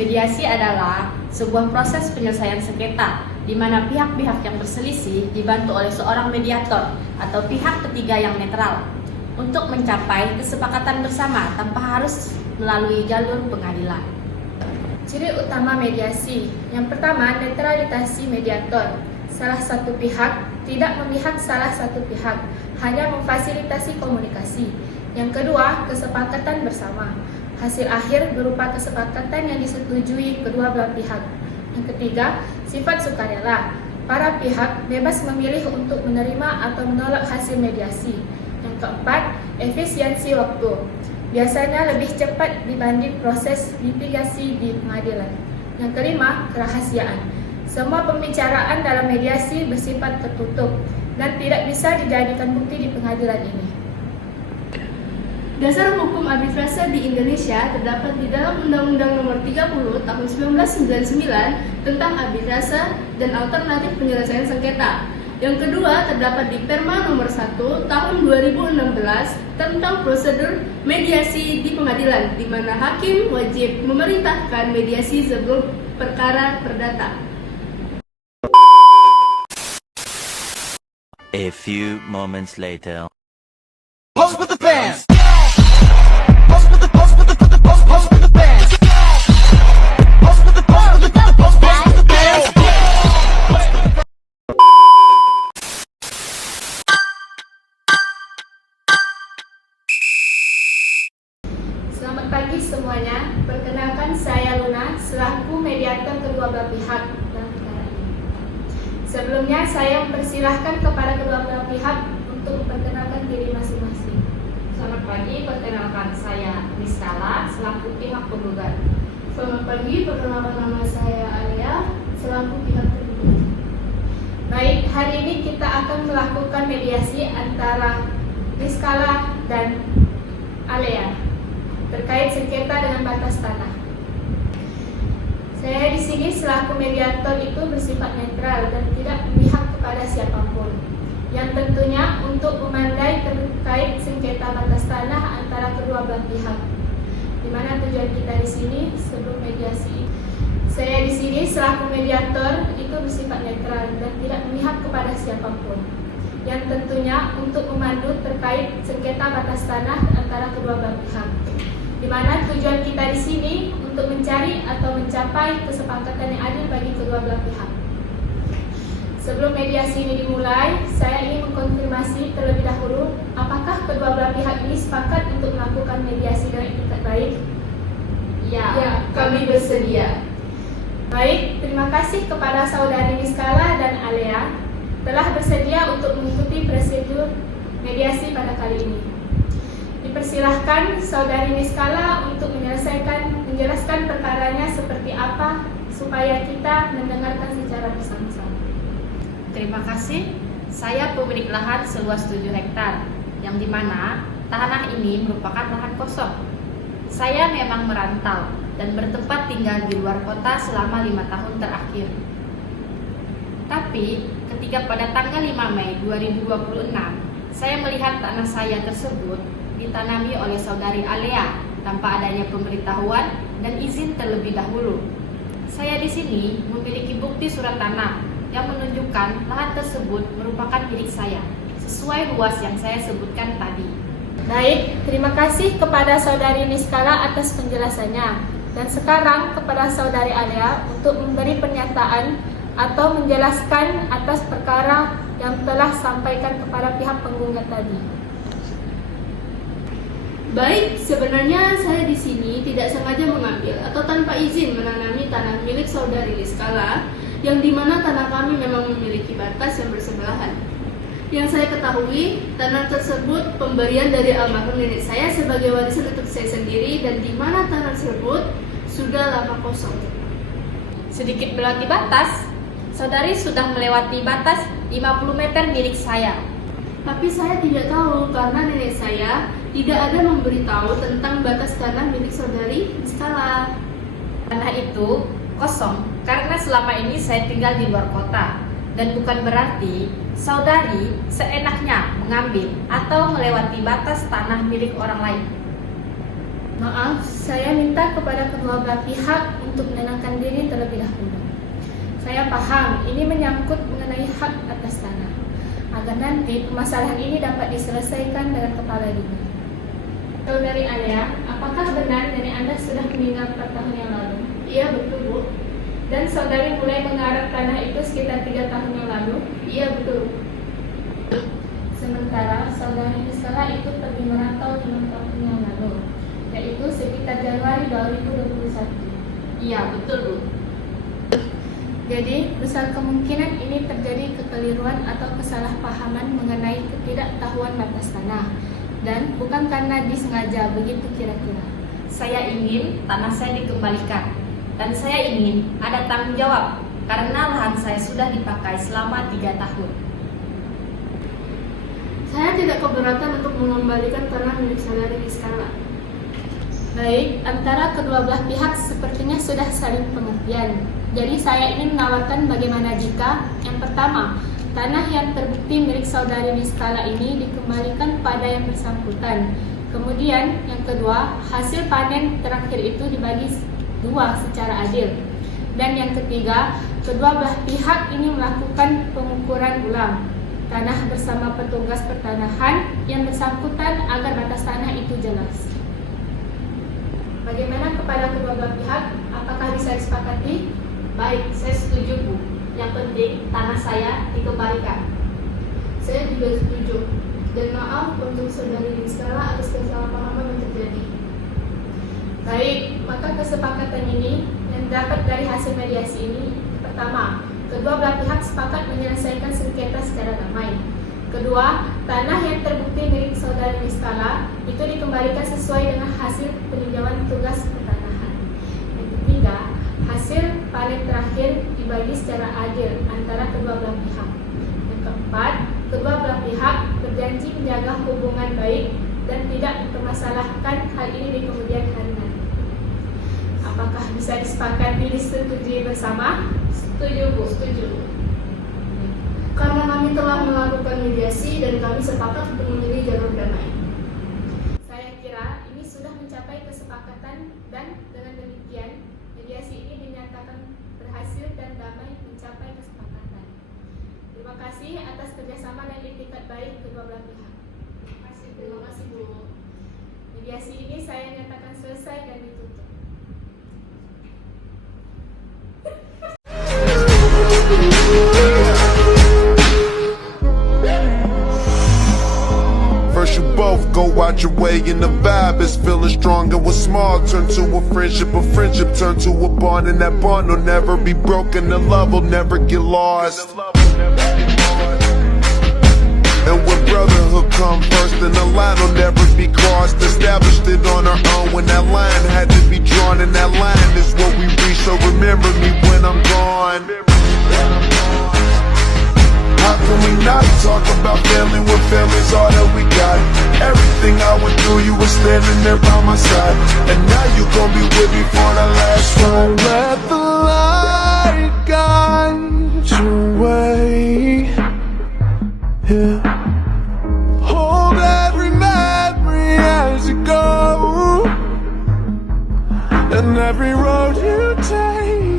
Mediasi adalah sebuah proses penyelesaian sengketa di mana pihak-pihak yang berselisih dibantu oleh seorang mediator atau pihak ketiga yang netral untuk mencapai kesepakatan bersama tanpa harus melalui jalur pengadilan. Ciri utama mediasi. Yang pertama, netralitas mediator. Salah satu pihak tidak memihak salah satu pihak, hanya memfasilitasi komunikasi. Yang kedua, kesepakatan bersama. Hasil akhir berupa kesepakatan yang disetujui kedua belah pihak. Yang ketiga, sifat sukarela. Para pihak bebas memilih untuk menerima atau menolak hasil mediasi. Yang keempat, efisiensi waktu. Biasanya lebih cepat dibanding proses litigasi di pengadilan. Yang kelima, kerahasiaan. Semua pembicaraan dalam mediasi bersifat tertutup dan tidak bisa dijadikan bukti di pengadilan ini. Dasar hukum arbitrase di Indonesia terdapat di dalam Undang-Undang Nomor 30 Tahun 1999 tentang arbitrase dan alternatif penyelesaian sengketa. Yang kedua terdapat di Perma Nomor 1 Tahun 2016 tentang prosedur mediasi di pengadilan, di mana hakim wajib memerintahkan mediasi sebelum perkara perdata. A few moments later. Pose with the fans. Selamat pagi semuanya. Perkenalkan, saya Luna selaku mediator kedua belah pihak dalam perkara ini. Sebelumnya saya mempersilahkan kepada kedua belah pihak untuk memperkenalkan diri masing-masing. Selamat pagi, perkenalkan saya Niskala selaku pihak penggugat. Selamat pagi, perkenalkan nama saya Alia selaku pihak tergugat. Baik, hari ini kita akan melakukan mediasi antara Niskala dan Alea terkait sengketa dengan batas tanah. Saya di sini selaku mediator itu bersifat netral dan tidak memihak kepada siapapun, yang tentunya untuk memandai terkait sengketa batas tanah antara kedua belah pihak. Di mana tujuan kita di sini sebelum mediasi. Saya di sini selaku mediator itu bersifat netral dan tidak memihak kepada siapapun, yang tentunya untuk memandu terkait sengketa batas tanah antara kedua belah pihak. Di mana tujuan kita di sini untuk mencari atau mencapai kesepakatan yang adil bagi kedua belah pihak. Sebelum mediasi ini dimulai, saya ingin mengkonfirmasi terlebih dahulu apakah kedua belah pihak ini sepakat untuk melakukan mediasi dengan etikat baik? Ya, kami bersedia. Baik, terima kasih kepada saudari Niskala dan Alea telah bersedia untuk mengikuti prosedur mediasi pada kali ini. Dipersilahkan saudari Niskala untuk menjelaskan perkaranya seperti apa supaya kita mendengarkan secara bersama-sama. Terima kasih. Saya pemilik lahan seluas 7 hektar, yang dimana tanah ini merupakan lahan kosong. Saya memang merantau dan bertempat tinggal di luar kota selama 5 tahun terakhir. Tapi ketika pada tanggal 5 Mei 2026, saya melihat tanah saya tersebut ditanami oleh saudari Alea tanpa adanya pemberitahuan dan izin terlebih dahulu. Saya di sini memiliki bukti surat tanah yang menunjukkan lahan tersebut merupakan milik saya, sesuai luas yang saya sebutkan tadi. Baik, terima kasih kepada saudari Niskala atas penjelasannya. Dan sekarang kepada saudari Alea untuk memberi pernyataan atau menjelaskan atas perkara yang telah sampaikan kepada pihak penggugat tadi. Baik, sebenarnya saya di sini tidak sengaja mengambil atau tanpa izin menanami tanah milik saudari Niskala, yang dimana tanah kami memang memiliki batas yang bersebelahan. Yang saya ketahui, tanah tersebut pemberian dari almarhum nenek saya sebagai warisan untuk saya sendiri, dan dimana tanah tersebut sudah lama kosong. Sedikit melewati batas, saudari sudah melewati batas 50 meter milik saya. Tapi saya tidak tahu karena nenek saya tidak ada memberitahu tentang batas tanah milik saudari Niskala. Tanah itu kosong karena selama ini saya tinggal di luar kota, dan bukan berarti saudari seenaknya mengambil atau melewati batas tanah milik orang lain. Maaf, saya minta kepada kedua belah pihak untuk menenangkan diri terlebih dahulu. Saya paham ini menyangkut mengenai hak atas tanah, agar nanti permasalahan ini dapat diselesaikan dengan kepala dingin. Saudari Alia, apakah benar nenek Anda sudah meninggal 4 tahun yang lalu? Iya, betul, Bu. Dan saudari mulai menggarap tanah itu sekitar 3 tahun yang lalu? Iya, betul. Sementara saudari Miskala itu pergi merantau 5 tahun yang lalu, yaitu sekitar Januari 2021. Iya, betul, Bu. Jadi, besar kemungkinan ini terjadi kekeliruan atau kesalahpahaman mengenai ketidaktahuan batas tanah, dan bukan karena disengaja, begitu kira-kira. Saya ingin tanah saya dikembalikan, dan saya ingin ada tanggung jawab karena lahan saya sudah dipakai selama 3 tahun. Saya tidak keberatan untuk mengembalikan tanah milik saudari Miskala. Baik, antara kedua belah pihak sepertinya sudah saling pengertian. Jadi saya ingin menawarkan bagaimana jika yang pertama, tanah yang terbukti milik saudari Miskala ini dikembalikan pada yang bersangkutan. Kemudian yang kedua, hasil panen terakhir itu dibagi 2 secara adil. Dan yang ketiga, kedua belah pihak ini melakukan pengukuran ulang tanah bersama petugas pertanahan yang bersangkutan agar batas tanah itu jelas. Bagaimana kepada kedua belah pihak? Apakah bisa disepakati? Baik, saya setuju, Bu. Yang penting tanah saya dikembalikan. Saya juga setuju. Dan maaf untuk saudari Miskala atas kesalahpahaman yang terjadi. Baik, maka kesepakatan ini yang dapat dari hasil mediasi ini: pertama, kedua belah pihak sepakat menyelesaikan sengketa secara damai. Kedua, tanah yang terbukti milik saudari Miskala itu dikembalikan sesuai dengan hasil peninjauan tugas pertanahan. Yang ketiga, hasil panen terakhir dibagi secara adil antara kedua belah pihak. Yang keempat, kedua belah pihak berjanji menjaga hubungan baik dan tidak mempermasalahkan hal ini di kemudian hari nanti. Apakah bisa disepakati, disetujui bersama? Setuju, Bu. Setuju. Karena kami telah melakukan mediasi dan kami sepakat untuk memilih jalur damai. Saya kira ini sudah mencapai kesepakatan, dan dengan demikian mediasi ini dinyatakan berhasil dan damai mencapai kesepakatan. Terima kasih atas kerjasama dan itikat baik kedua belah pihak. Terima kasih, Bu. Mediasi ini saya nyatakan selesai dan ditutup. First you both go out your way and the vibe is feeling strong. And what's small turn to a friendship turn to a bond. And that bond will never be broken, the love will never get lost. And when brotherhood come first, then the line will never be crossed. Established it on our own when that line had to be drawn. And that line is what we reach, so remember me when I'm gone. How can we not talk about family when family's all that we got? Everything I went through, you were standing there by my side. And now you gon' be with me for the last ride. Let the light guide your way. Yeah. Hold every memory as you go, and every road you take.